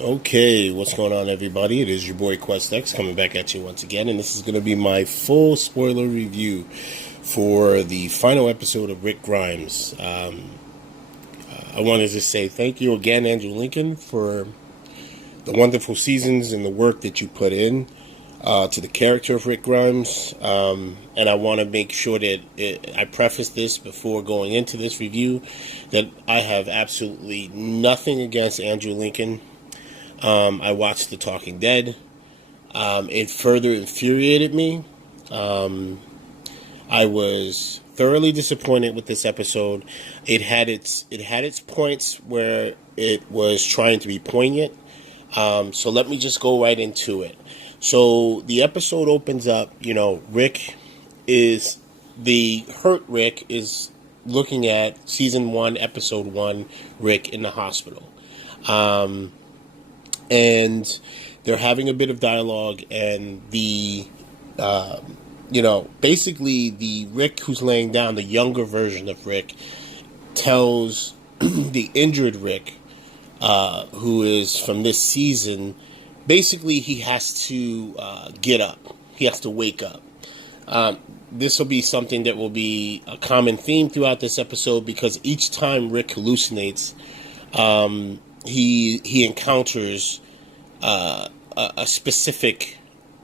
Okay, what's going on, everybody? It is your boy QuestX coming back at you once again, and this is going to be my full spoiler review for the final episode of Rick Grimes. I wanted to say thank you again, Andrew Lincoln, for the wonderful seasons and the work that you put in to the character of Rick Grimes. And I want to make sure that I preface this before going into this review that I have absolutely nothing against Andrew Lincoln. I watched The Talking Dead. It further infuriated me. I was thoroughly disappointed with this episode. It had its points where it was trying to be poignant. So let me just go right into it. So the episode opens up. Rick is the hurt. Rick is looking at season 1, episode 1. Rick in the hospital. And they're having a bit of dialogue, and basically the Rick who's laying down, the younger version of Rick, tells the injured Rick, who is from this season, basically he has to get up. He has to wake up. This will be something that will be a common theme throughout this episode, because each time Rick hallucinates, he encounters a specific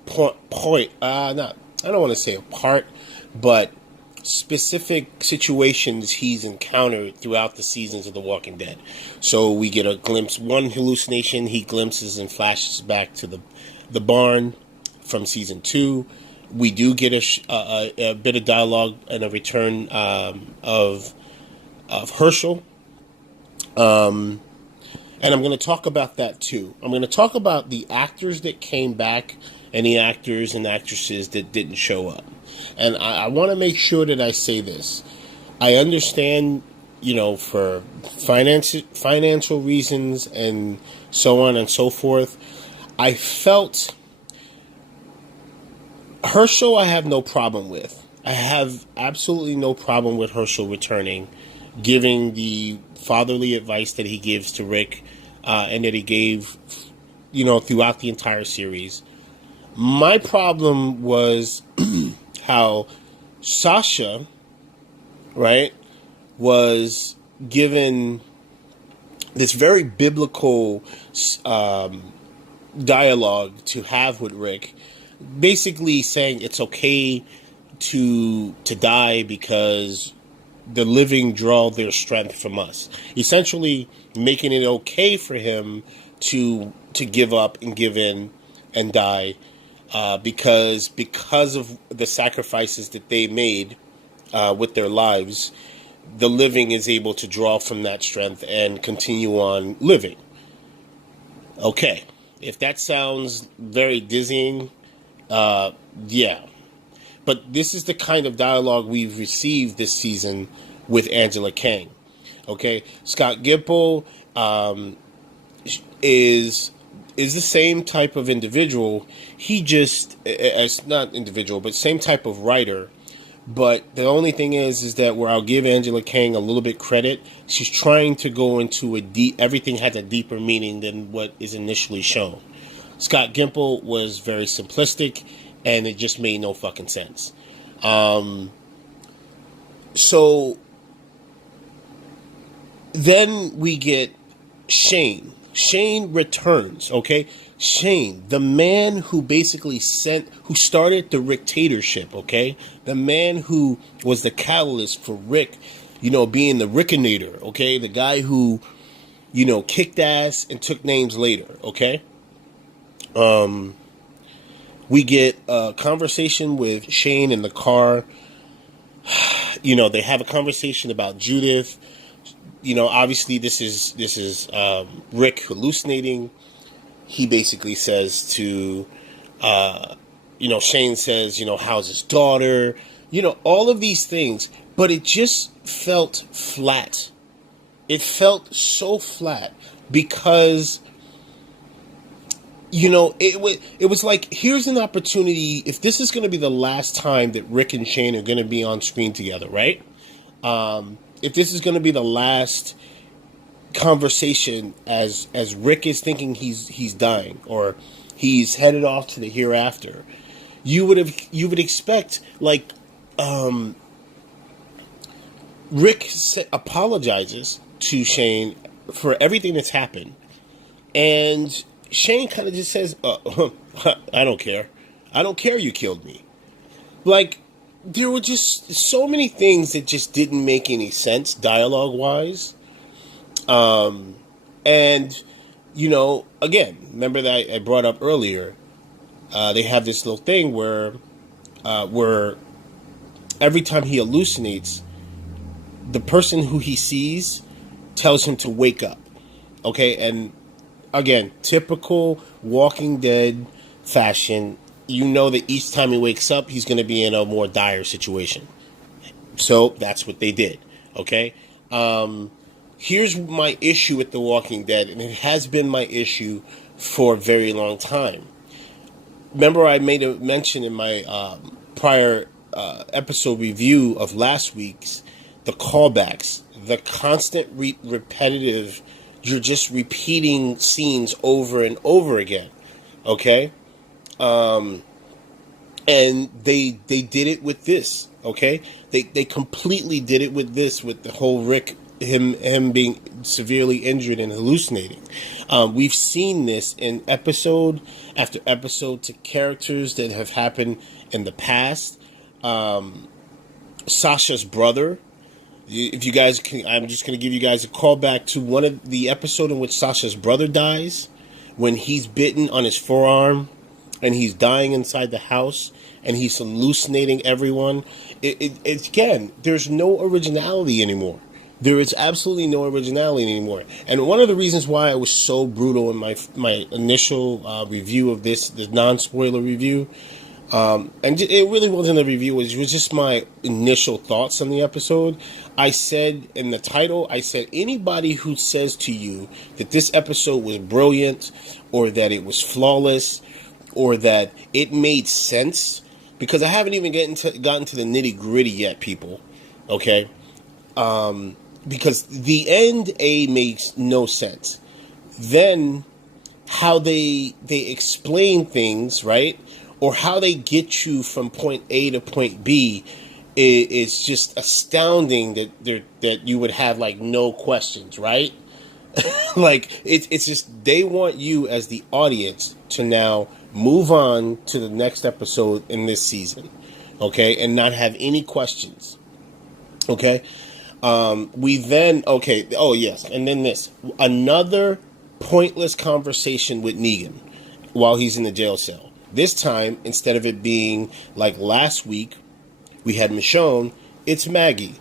point. I don't want to say a part, but specific situations he's encountered throughout the seasons of The Walking Dead. So we get a glimpse. One hallucination he glimpses and flashes back to the barn from season 2. We do get a bit of dialogue and a return of Herschel. And I'm going to talk about that too. I'm going to talk about the actors that came back and the actors and actresses that didn't show up. And I want to make sure that I say this. I understand, for financial reasons and so on and so forth. I felt Herschel I have no problem with. I have absolutely no problem with Herschel returning, giving the fatherly advice that he gives to Rick, and that he gave, throughout the entire series. My problem was how Sasha, right, was given this very biblical dialogue to have with Rick, basically saying it's okay to die because the living draw their strength from us. Essentially making it okay for him to give up and give in and die, because of the sacrifices that they made with their lives. The living is able to draw from that strength and continue on living. Okay, if that sounds very dizzying, yeah. But this is the kind of dialogue we've received this season with Angela Kang. Okay, Scott Gimple is the same type of individual. He just, as not individual, but same type of writer. But the only thing is that where I'll give Angela Kang a little bit credit, she's trying to go into everything has a deeper meaning than what is initially shown. Scott Gimple was very simplistic, and it just made no fucking sense. So then we get Shane. Shane returns, okay? Shane, the man who basically who started the Ricktatorship, okay? The man who was the catalyst for Rick, being the Rickinator, okay? The guy who, kicked ass and took names later, okay? We get a conversation with Shane in the car. They have a conversation about Judith. Obviously this is Rick hallucinating. He basically says to, Shane says, how's his daughter? All of these things. But it just felt flat. It felt so flat because it was like, here's an opportunity. If this is going to be the last time that Rick and Shane are going to be on screen together, right? If this is going to be the last conversation as Rick is thinking he's dying or he's headed off to the hereafter, you would expect like Rick apologizes to Shane for everything that's happened, and Shane kind of just says, "I don't care. I don't care. You killed me." Like, there were just so many things that just didn't make any sense dialogue wise. And again, remember that I brought up earlier. They have this little thing where every time he hallucinates, the person who he sees tells him to wake up. Okay, and again, typical Walking Dead fashion. You know that each time he wakes up, he's going to be in a more dire situation. So that's what they did. Okay. Here's my issue with The Walking Dead, and it has been my issue for a very long time. Remember, I made a mention in my prior episode review of last week's, the callbacks, the constant repetitive, you're just repeating scenes over and over again. Okay? And they did it with this, okay? They completely did it with this, with the whole Rick, him being severely injured and hallucinating. We've seen this in episode after episode to characters that have happened in the past. Sasha's brother. If you guys can, I'm just going to give you guys a call back to one of the episode in which Sasha's brother dies, when he's bitten on his forearm and he's dying inside the house and he's hallucinating everyone. It's again, there's no originality anymore. There is absolutely no originality anymore. And one of the reasons why I was so brutal in my initial review of this, the non-spoiler review, and it really wasn't a review, it was just my initial thoughts on the episode. I said in the title, I said, anybody who says to you that this episode was brilliant or that it was flawless or that it made sense, because I haven't even gotten to the nitty gritty yet, people, okay? Because the end makes no sense. Then how they explain things, right? Or how they get you from point A to point B is just astounding that you would have like no questions, right? Like it's just they want you as the audience to now move on to the next episode in this season, okay, and not have any questions, okay. We then oh yes, and then this another pointless conversation with Negan while he's in the jail cell. This time, instead of it being like last week, we had Michonne, it's Maggie.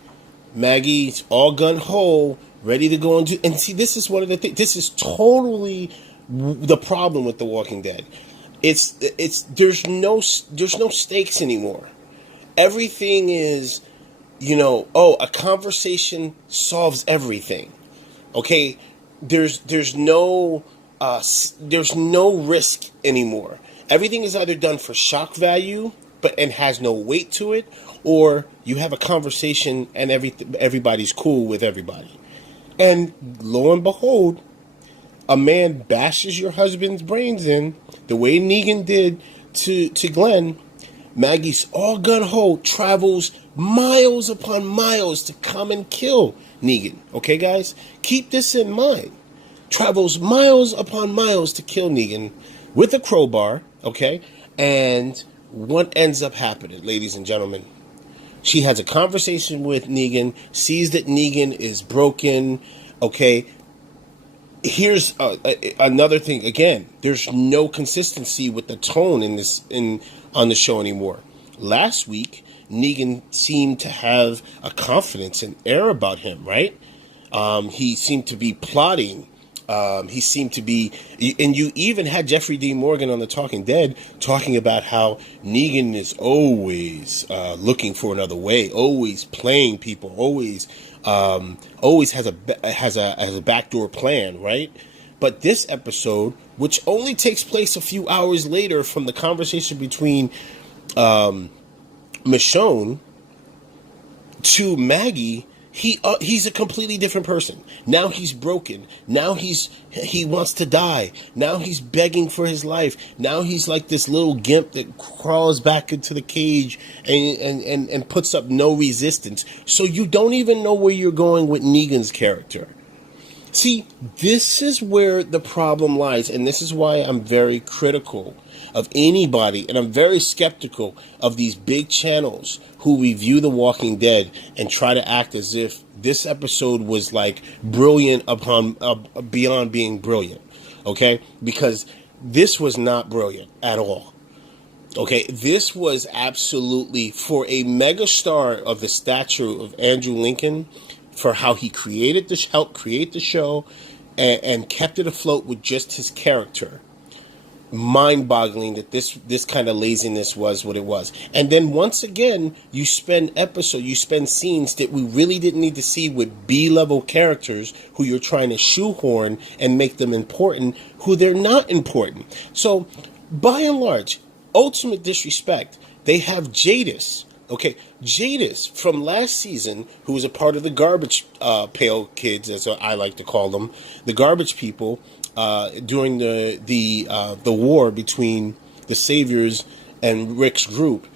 Maggie's all gun-ho, ready to go and see, this is one of the things, this is totally the problem with The Walking Dead. It's there's no stakes anymore. Everything is, a conversation solves everything. Okay? There's no risk anymore. Everything is either done for shock value, and has no weight to it, or you have a conversation and everybody's cool with everybody. And lo and behold, a man bashes your husband's brains in the way Negan did to Glenn. Maggie's all gun-ho, travels miles upon miles to come and kill Negan. Okay, guys? Keep this in mind. Travels miles upon miles to kill Negan with a crowbar, okay? And what ends up happening, ladies and gentlemen? She has a conversation with Negan, sees that Negan is broken, okay? Here's another thing. Again, there's no consistency with the tone on the show anymore. Last week, Negan seemed to have a confidence and air about him, right? He seemed to be plotting. He seemed to be, and you even had Jeffrey Dean Morgan on The Talking Dead talking about how Negan is always looking for another way, always playing people, always has a backdoor plan, right? But this episode, which only takes place a few hours later from the conversation between Michonne to Maggie, He's a completely different person. Now he's broken. Now he wants to die. Now he's begging for his life. Now he's like this little gimp that crawls back into the cage and puts up no resistance. So you don't even know where you're going with Negan's character. See, this is where the problem lies, and this is why I'm very critical of anybody, and I'm very skeptical of these big channels who review The Walking Dead and try to act as if this episode was like brilliant upon beyond being brilliant, okay? Because this was not brilliant at all. Okay, this was absolutely, for a megastar of the stature of Andrew Lincoln, for how he helped create the show and kept it afloat with just his character. Mind-boggling that this kind of laziness was what it was. And then once again, you spend scenes that we really didn't need to see with B-level characters who you're trying to shoehorn and make them important, who they're not important. So, by and large, ultimate disrespect. They have Jadis. Okay, Jadis from last season, who was a part of the garbage pail kids, as I like to call them, the garbage people, during the war between the Saviors and Rick's group.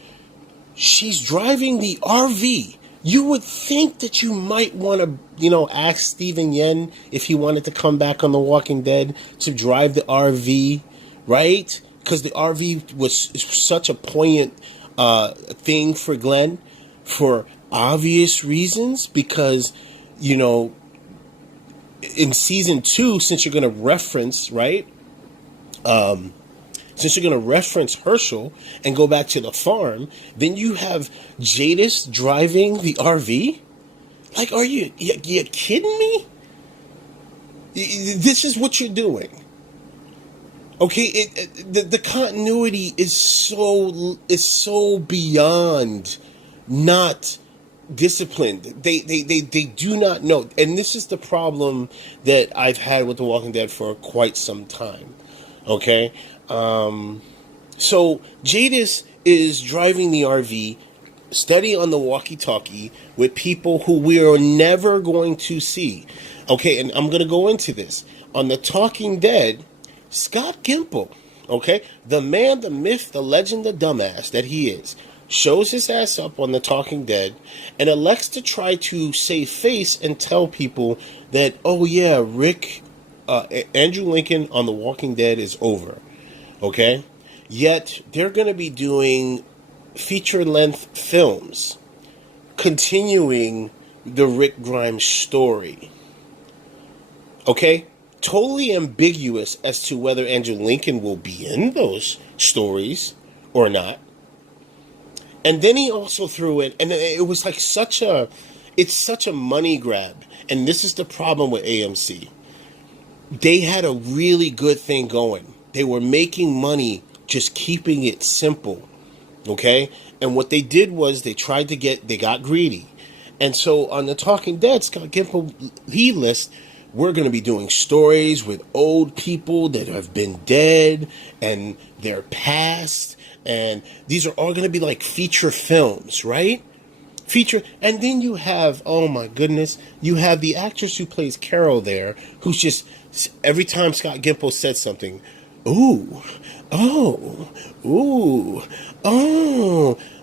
She's driving the RV. You would think that you might want to, ask Steven Yeun if he wanted to come back on The Walking Dead to drive the RV, right? Because the RV was such a poignant thing for Glenn for obvious reasons, because in season 2, since you're going to reference Herschel and go back to the farm, then you have Jadis driving the RV. Like, are you kidding me? This is what you're doing. Okay, the continuity is so beyond not disciplined. They do not know, and this is the problem that I've had with The Walking Dead for quite some time. Okay, so Jadis is driving the RV, steady on the walkie-talkie with people who we are never going to see. Okay, and I'm going to go into this on The Talking Dead. Scott Gimple, okay, the man, the myth, the legend, the dumbass that he is, shows his ass up on The Talking Dead and elects to try to save face and tell people that, oh yeah, Andrew Lincoln on The Walking Dead is over, okay? Yet they're going to be doing feature-length films continuing the Rick Grimes story, okay? Totally ambiguous as to whether Andrew Lincoln will be in those stories or not. And then he also threw it, and it was like it's such a money grab. And this is the problem with AMC. They had a really good thing going. They were making money just keeping it simple, okay? And what they did was they got greedy. And so on The Talking Dead, Scott Gimple, he lists, we're going to be doing stories with old people that have been dead and their past. And these are all going to be like feature films, right? And then you have, oh my goodness, you have the actress who plays Carol there, who's just, every time Scott Gimple said something, ooh, oh, ooh,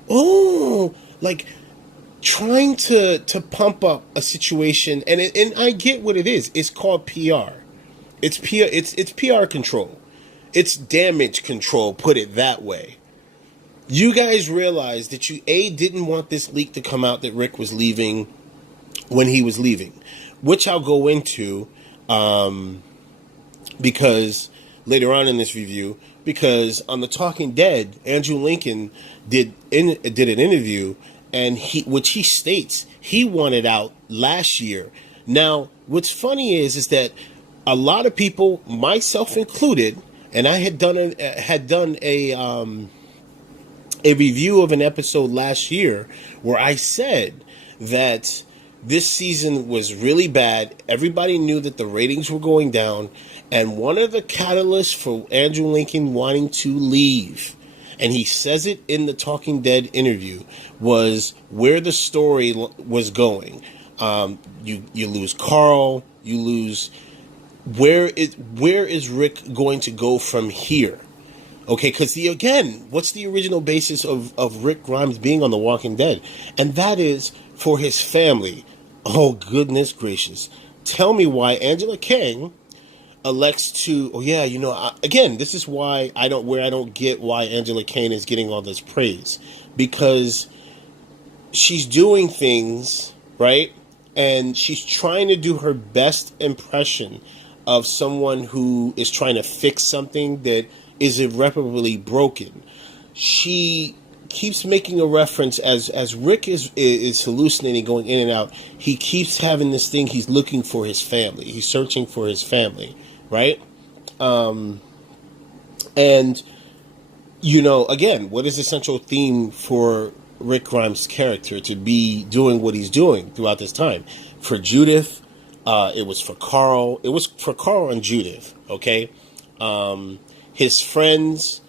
oh, like, trying to pump up a situation, and I get what it is. It's called PR. It's PR control. It's damage control, put it that way. You guys realize that you didn't want this leak to come out that Rick was leaving when he was leaving, which I'll go into because later on in this review, because on The Talking Dead, Andrew Lincoln did an interview. And which he states he wanted out last year. Now, what's funny is that a lot of people, myself included, and I had done a review of an episode last year where I said that this season was really bad. Everybody knew that the ratings were going down, and one of the catalysts for Andrew Lincoln wanting to leave, and he says it in the Talking Dead interview, was where the story was going. You lose Carl. You lose. Where is Rick going to go from here? Okay, because again, what's the original basis of Rick Grimes being on The Walking Dead? And that is for his family. Oh, goodness gracious. Tell me why Angela Kang elects to, again, this is why I don't get why Angela Kang is getting all this praise. Because she's doing things, right? And she's trying to do her best impression of someone who is trying to fix something that is irreparably broken. She keeps making a reference as Rick is hallucinating, going in and out. He keeps having this thing. He's looking for his family. He's searching for his family, right? And again, what is the central theme for Rick Grimes' character to be doing what he's doing throughout this time? For Judith, it was for Carl. It was for Carl and Judith. Okay. His friends,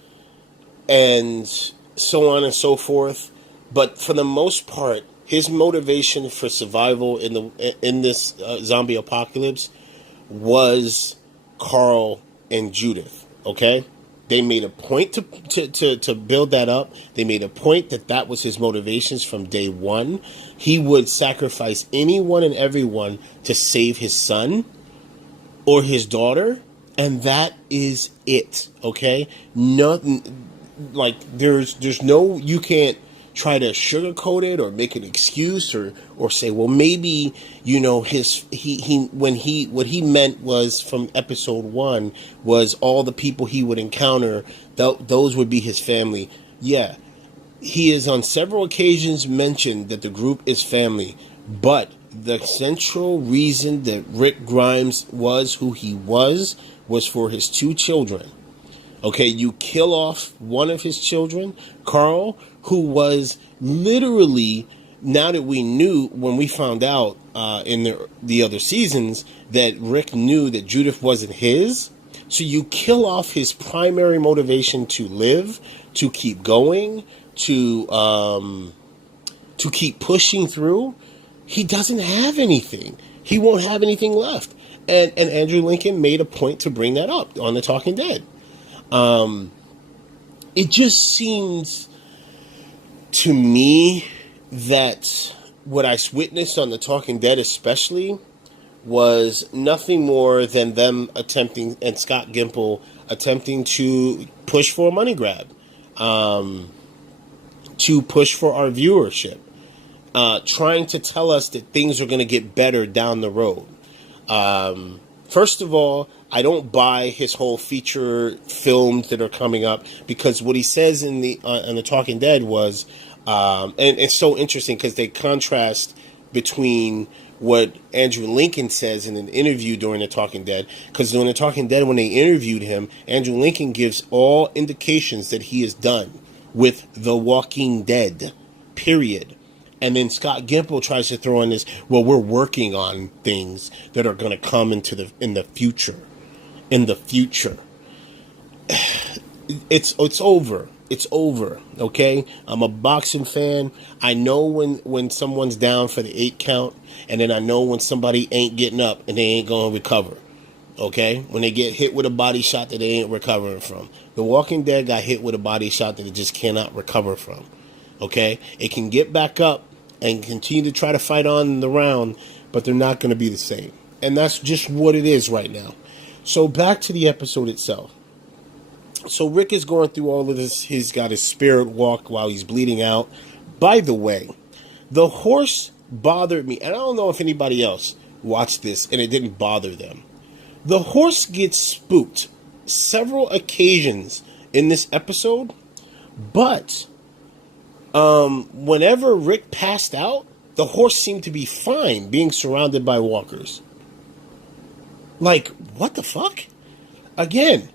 and so on and so forth. But for the most part, his motivation for survival in this zombie apocalypse was Carl and Judith. Okay, they made a point to build that up. They made a point that was his motivations from day one. He would sacrifice anyone and everyone to save his son or his daughter. And that is it, okay? Nothing, like, there's no, you can't try to sugarcoat it or make an excuse or say, well, maybe, what he meant was from episode 1 was all the people he would encounter, those would be his family. Yeah, he has on several occasions mentioned that the group is family, but the central reason that Rick Grimes was who he was for his 2 children. Okay, you kill off one of his children, Carl, who was literally, now that we knew, when we found out in the other seasons that Rick knew that Judith wasn't his, so you kill off his primary motivation to live, to keep going, to keep pushing through. He doesn't have anything. He won't have anything left. And Andrew Lincoln made a point to bring that up on The Talking Dead. It just seems to me that what I witnessed on The Talking Dead especially was nothing more than them attempting, and Scott Gimple attempting to push for a money grab, to push for our viewership, trying to tell us that things are going to get better down the road. First of all, I don't buy his whole feature films that are coming up, because what he says in the Talking Dead was, and it's so interesting because they contrast between what Andrew Lincoln says in an interview during The Talking Dead, because during The Talking Dead, when they interviewed him, Andrew Lincoln gives all indications that he is done with The Walking Dead, period. And then Scott Gimple tries to throw in this, well, we're working on things that are going to come in the future. In the future. It's over. It's over, okay? I'm a boxing fan. I know when someone's down for the 8 count, and then I know when somebody ain't getting up and they ain't going to recover, okay? When they get hit with a body shot that they ain't recovering from. The Walking Dead got hit with a body shot that it just cannot recover from, okay? It can get back up and continue to try to fight on in the round, but they're not going to be the same. And that's just what it is right now. So back to the episode itself. So Rick is going through all of this. He's got his spirit walk while he's bleeding out. By the way, the horse bothered me. And I don't know if anybody else watched this and it didn't bother them. The horse gets spooked several occasions in this episode, but whenever Rick passed out, the horse seemed to be fine being surrounded by walkers. Like, what the fuck? Again,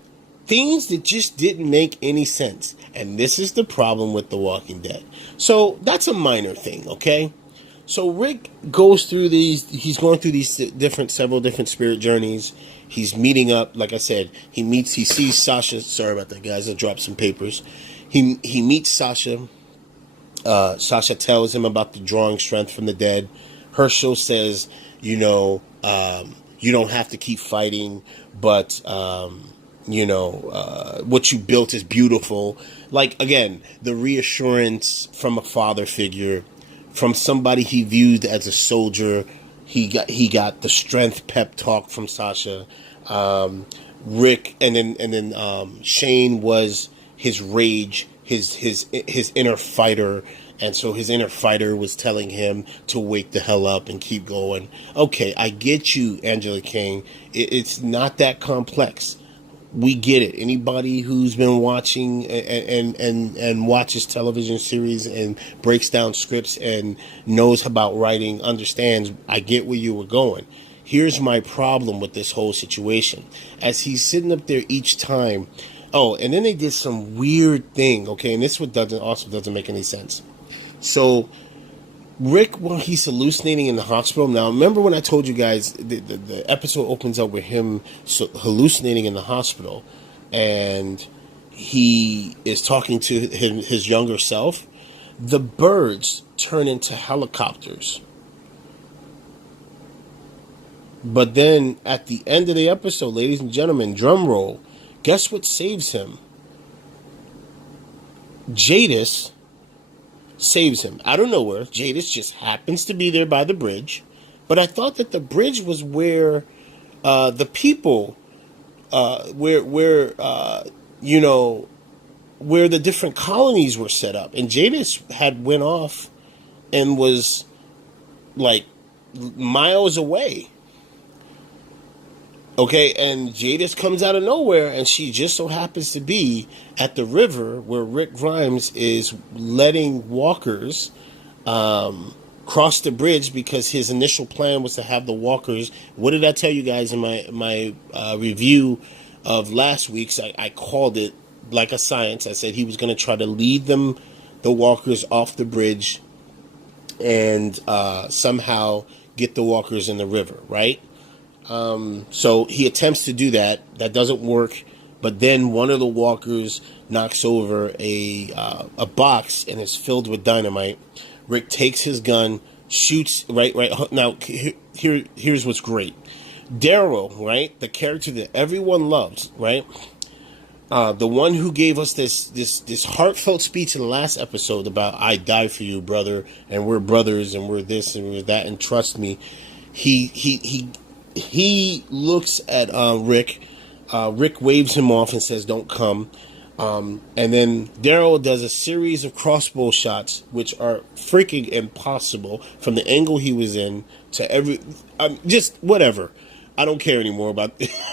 things that just didn't make any sense. And this is the problem with The Walking Dead. So that's a minor thing, okay? So Rick goes through he's going through these several different spirit journeys. He's meeting up, like I said, he sees Sasha. Sorry about that, guys. I dropped some papers. He meets Sasha. Sasha tells him about the drawing strength from the dead, Herschel says, you don't have to keep fighting, but what you built is beautiful. Like, again, the reassurance from a father figure, from somebody he viewed as a soldier. He got the strength pep talk from Sasha. Rick and then Shane was his rage, his inner fighter. And so his inner fighter was telling him to wake the hell up and keep going. Okay, I get you, Angela King. It's not that complex. We get it. Anybody who's been watching and watches television series and breaks down scripts and knows about writing understands. I get where you were going. Here's my problem with this whole situation. As he's sitting up there each time. Oh, and then they did some weird thing. Okay, and this one doesn't make any sense. So Rick, while he's hallucinating in the hospital, now remember when I told you guys the episode opens up with him hallucinating in the hospital, and he is talking to his younger self. The birds turn into helicopters. But then at the end of the episode, ladies and gentlemen, drum roll, guess what saves him? Jadis saves him out of nowhere. Jadis just happens to be there by the bridge. But I thought that the bridge was where the people, where the different colonies were set up. And Jadis had went off and was like miles away. Okay, and Jadis comes out of nowhere, and she just so happens to be at the river where Rick Grimes is letting walkers cross the bridge, because his initial plan was to have the walkers. What did I tell you guys in my review of last week's? I called it like a science. I said he was going to try to lead the walkers off the bridge and somehow get the walkers in the river, right? So he attempts to do that. That doesn't work. But then one of the walkers knocks over a box and is filled with dynamite. Rick takes his gun, shoots right. Now, here's what's great. Daryl, right? The character that everyone loves, right? The one who gave us this heartfelt speech in the last episode about "I die for you, brother, and we're brothers, and we're this and we're that, and trust me." He looks at Rick. Rick waves him off and says, "Don't come." And then Daryl does a series of crossbow shots, which are freaking impossible from the angle he was in to just whatever. I don't care anymore about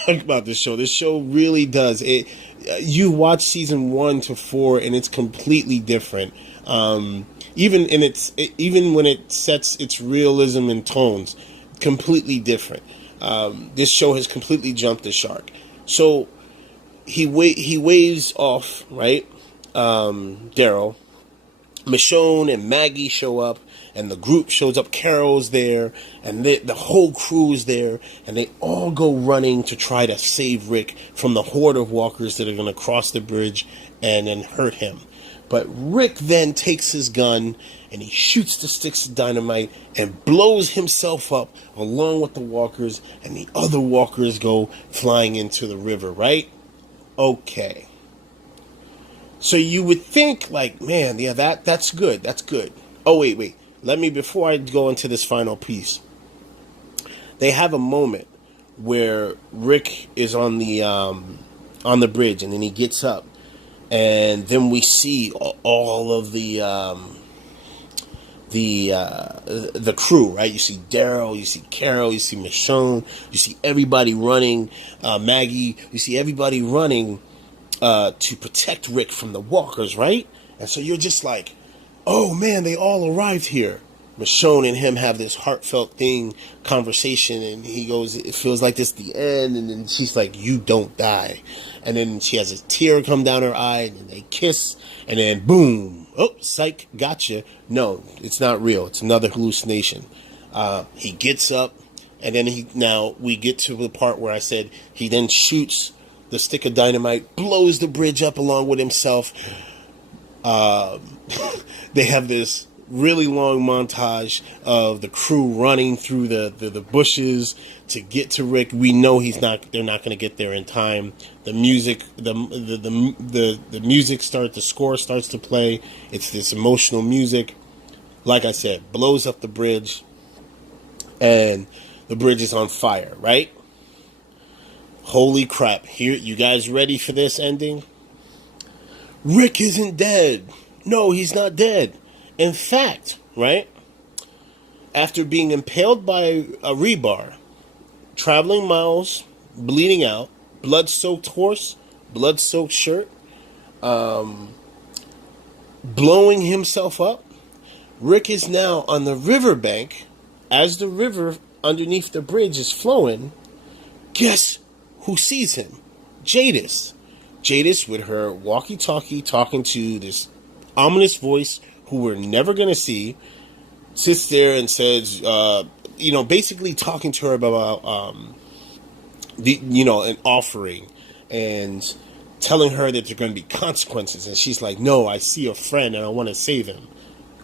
about this show. This show really does it. You watch season 1 to 4, and it's completely different. Even when it sets its realism and tones, completely different. This show has completely jumped the shark. So he waves off, right? Daryl. Michonne and Maggie show up, and the group shows up. Carol's there, and the whole crew's there, and they all go running to try to save Rick from the horde of walkers that are going to cross the bridge and then hurt him. But Rick then takes his gun and he shoots the sticks of dynamite and blows himself up along with the walkers, and the other walkers go flying into the river, right? Okay. So you would think, like, man, yeah, that's good. That's good. Oh, wait. Before I go into this final piece, they have a moment where Rick is on the bridge, and then he gets up, and then we see all of the crew, right? You see Daryl, you see Carol, you see Michonne, you see everybody running, Maggie, you see everybody running to protect Rick from the walkers, right? And so you're just like, oh man, they all arrived here. Michonne and him have this heartfelt conversation, and he goes, it feels like this the end, and then she's like, you don't die. And then she has a tear come down her eye, and then they kiss, and then boom, oh, psych, gotcha. No, it's not real. It's another hallucination. He gets up, and then we get to the part where I said he then shoots the stick of dynamite, blows the bridge up along with himself. They have this really long montage of the crew running through the bushes to get to Rick. We know they're not going to get there in time. The music, the music the score starts to play. It's this emotional music. Like I said, blows up the bridge, and the bridge is on fire, right? Holy crap. Here, you guys ready for this ending? Rick isn't dead. No, he's not dead. In fact, right, after being impaled by a rebar, traveling miles, bleeding out, blood-soaked horse, blood-soaked shirt, blowing himself up, Rick is now on the riverbank. As the river underneath the bridge is flowing, guess who sees him? Jadis. Jadis with her walkie-talkie talking to this ominous voice who we're never going to see, sits there and says, basically talking to her about, an offering and telling her that there are going to be consequences. And she's like, no, I see a friend and I want to save him.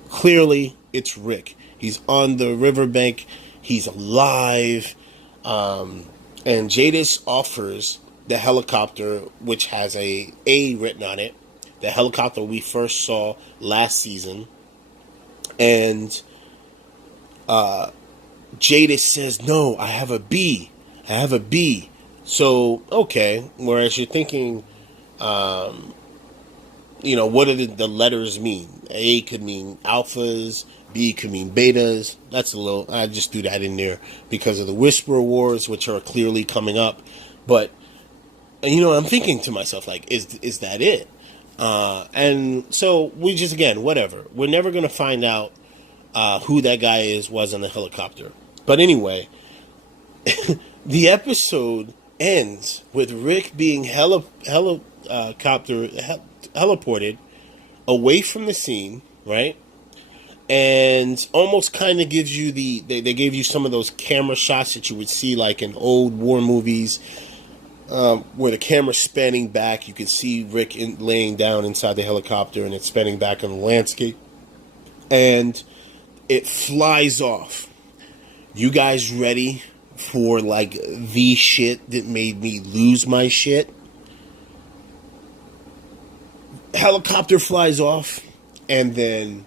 Clearly, it's Rick. He's on the riverbank. He's alive. And Jadis offers the helicopter, which has a written on it. The helicopter we first saw last season. And Jadis says, no, I have a B. I have a B. So, okay. Whereas you're thinking, what do the letters mean? A could mean alphas. B could mean betas. I just threw that in there because of the Whisperer Wars, which are clearly coming up. But, I'm thinking to myself, like, is that it? And so we just, again, whatever. We're never going to find out who that guy was on the helicopter. But anyway, the episode ends with Rick being heliported away from the scene, right? And almost kind of gives you they gave you some of those camera shots that you would see like in old war movies, where the camera's spanning back. You can see Rick laying down inside the helicopter, and it's spanning back on the landscape. And it flies off. You guys ready for, like, the shit that made me lose my shit? Helicopter flies off, and then,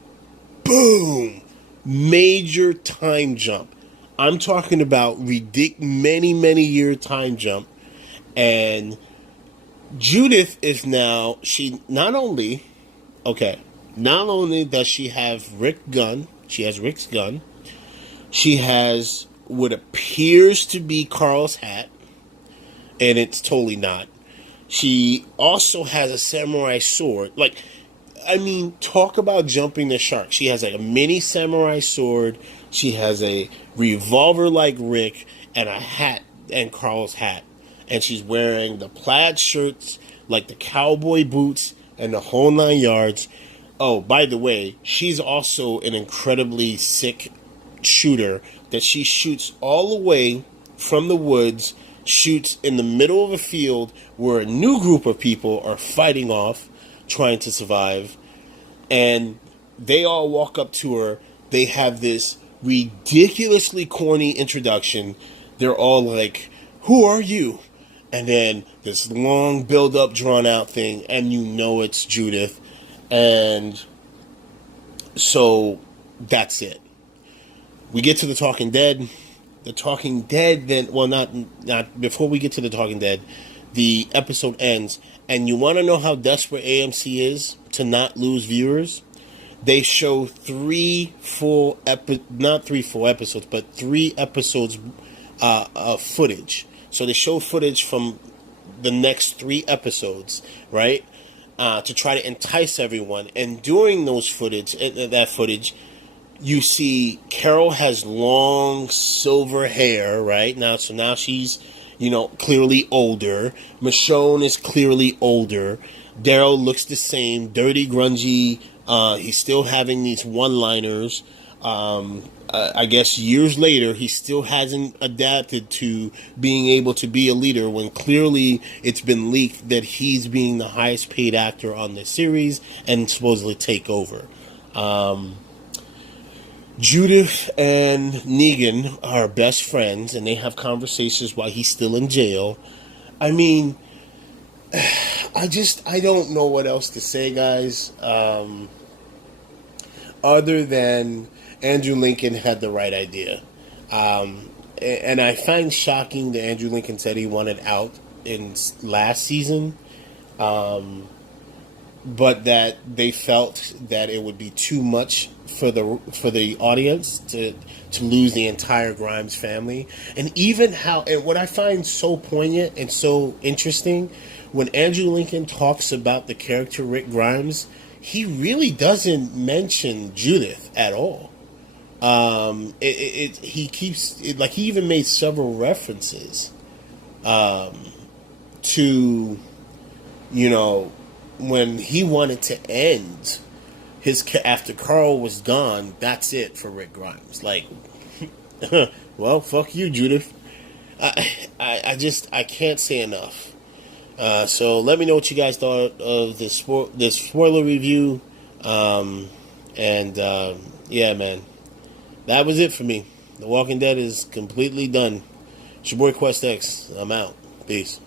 boom! Major time jump. I'm talking about many, many year time jump. And Judith is now, not only does she have Rick's gun, she has what appears to be Carl's hat, and it's totally not. She also has a samurai sword. Talk about jumping the shark. She has like a mini samurai sword. She has a revolver like Rick, and a hat, and Carl's hat. And she's wearing the plaid shirts, like the cowboy boots, and the whole 9 yards. Oh, by the way, she's also an incredibly sick shooter that she shoots all the way from the woods, shoots in the middle of a field where a new group of people are fighting off, trying to survive. And they all walk up to her. They have this ridiculously corny introduction. They're all like, who are you? And then this long build-up, drawn-out thing, and it's Judith. And so that's it. We get to the Talking Dead. The Talking Dead then, well, not before we get to the Talking Dead, the episode ends. And you want to know how desperate AMC is to not lose viewers? They show 3 episodes of footage. So they show footage from the next 3 episodes, right? To try to entice everyone. And during that footage, you see Carol has long silver hair, right? Now she's, clearly older. Michonne is clearly older. Daryl looks the same, dirty, grungy. He's still having these one-liners. I guess years later, he still hasn't adapted to being able to be a leader when clearly it's been leaked that he's being the highest paid actor on the series and supposedly take over. Judith and Negan are best friends, and they have conversations while he's still in jail. I mean, I don't know what else to say, guys. Other than Andrew Lincoln had the right idea. And I find shocking that Andrew Lincoln said he wanted out in last season, but that they felt that it would be too much for the audience to lose the entire Grimes family. And even how, and what I find so poignant and so interesting, when Andrew Lincoln talks about the character Rick Grimes, he really doesn't mention Judith at all. He keeps it, like, he even made several references to, you know, when he wanted to end his, after Carl was gone, that's it for Rick Grimes. Like, well, fuck you, Judith. I can't say enough. So let me know what you guys thought of this spoiler review. Yeah, man, that was it for me. The Walking Dead is completely done. It's your boy Quest X. I'm out. Peace.